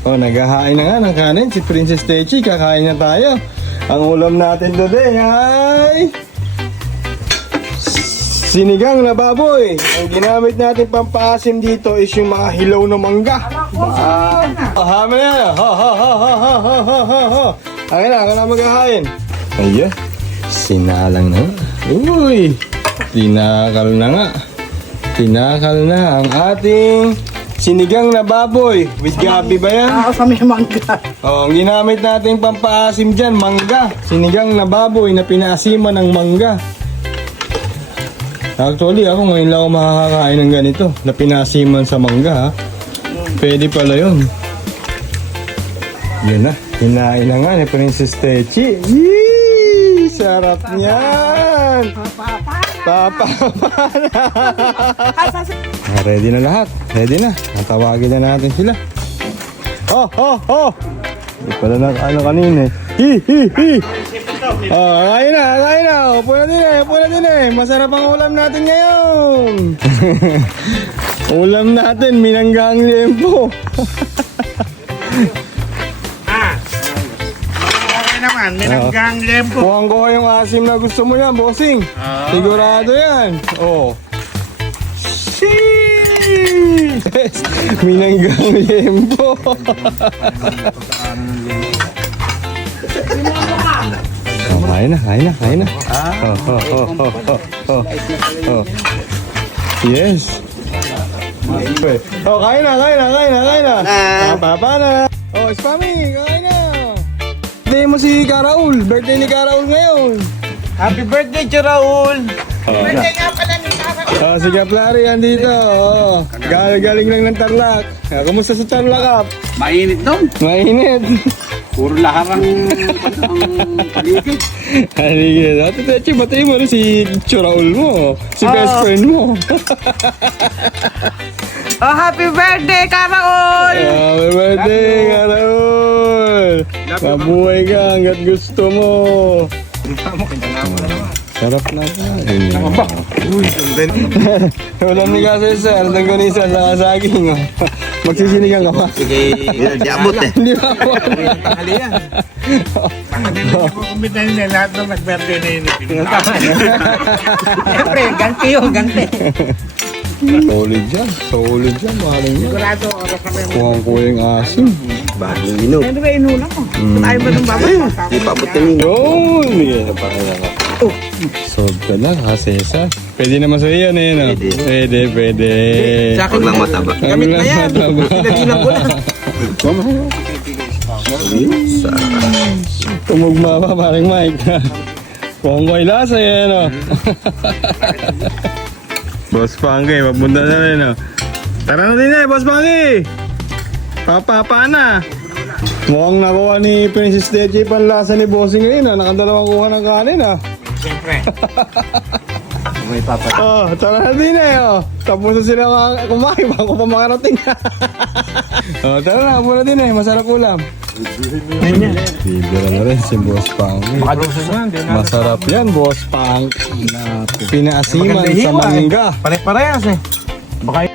Oh, naghahain na nga ng kanin si Princess Techi. Kakain na tayo. Ang ulam natin today ay sinigang na baboy. Ang ginamit natin pampaasim dito is yung mga hilaw na mangga. Hama na yan. Akin na, ako na maghahain. Ayan. Sinalang na nga. Uy! Tinakal na nga. Tinakal na ang ating sinigang na baboy. With gabi ba yan? Sa may mangga. Oh, ang ginamit natin pampaasim dyan, mangga. Sinigang na baboy na pinaasiman ng mangga. Actually, ako ngayon lang ako makakakain ng ganito na pinasiman sa mangga, ha? Pwede pala yun. Yun na. Hinain na nga ni Princess Techi. Yee! Sarap niyan! Papa! Ready na lahat. Ready na. Natawagin na natin sila. Oh! Hindi pala na ano kanina eh. Hi! Oh, kain na. Upo na din eh. Masarap ang ulam natin ngayon. Ulam natin, minanggang lempo. Okay naman, minanggang lempo. Kuha yung asim na gusto mo yan, bossing. Sigurado yan. Oh. Sheesh! Minanggang lempo. Oh, kain na. Oh. Yes. Oh, kain na. Papa na. Oh, Spammy, kain na. Birthday mo si Karaul. Birthday ni Karaul ngayon. Happy birthday, Raul! Birthday nga pala ni Karaul. Oh, si Kaplari yan dito. Oh, galing lang ng Tarlac. Kumusta sa Tarlac, Kap? Mainit doon. Mainit. Puro laharang paligid. Halika. Ate Techi, batiin mo rin si Churaul mo. Si best friend mo. Oh, happy birthday, Karaul! Happy birthday, Karaul. Mabuhay ka hanggat gusto mo. Sarap na ba? Ulam ni Kasesar, tanggunisa sa saging. Magsisinigang ka pa. Sige, di abot eh. Hindi ba ako? Tanghali yan. Kumbita nila lahat ng nag-birthday na yun. Siyempre, ganti yun, ganti. Solid yan, mahaling yan. Sigurado, oras na kayo. Kuha yung asim. Bagong inog. Ano ba inulan ko? Ayaw ba ng babay? Di pa abot kami. Yun! Bigyan na pa kaya ka. Solve ka na, Kasesar. Pwede naman sa iyo na yun, no? Pwede. Sa akin lang mataba. Gamit na yan. Pinagilang ko na. Tumugma pa, paring Mike. Kongkoy lasa yan, no? Boss Pangy, mapunta na rin, no? Tara na din eh, Boss Pangy! Papa na! Mukhang nakuha ni Princess Techi panlasa ni Bossing ngayon, no? Nakadalawang kuha ng kanin, ah. Siyempre. May papat. Oh, tara na din eh, oh. Tapos na sila kumain bago pa makarating. Oh, tara na, muna din eh. Masarap ulam. Bibira na rin si Boss Pangy. Masarap yan, Boss Pangy. Pinaasiman sa mangga. Pare-parehas eh. Baka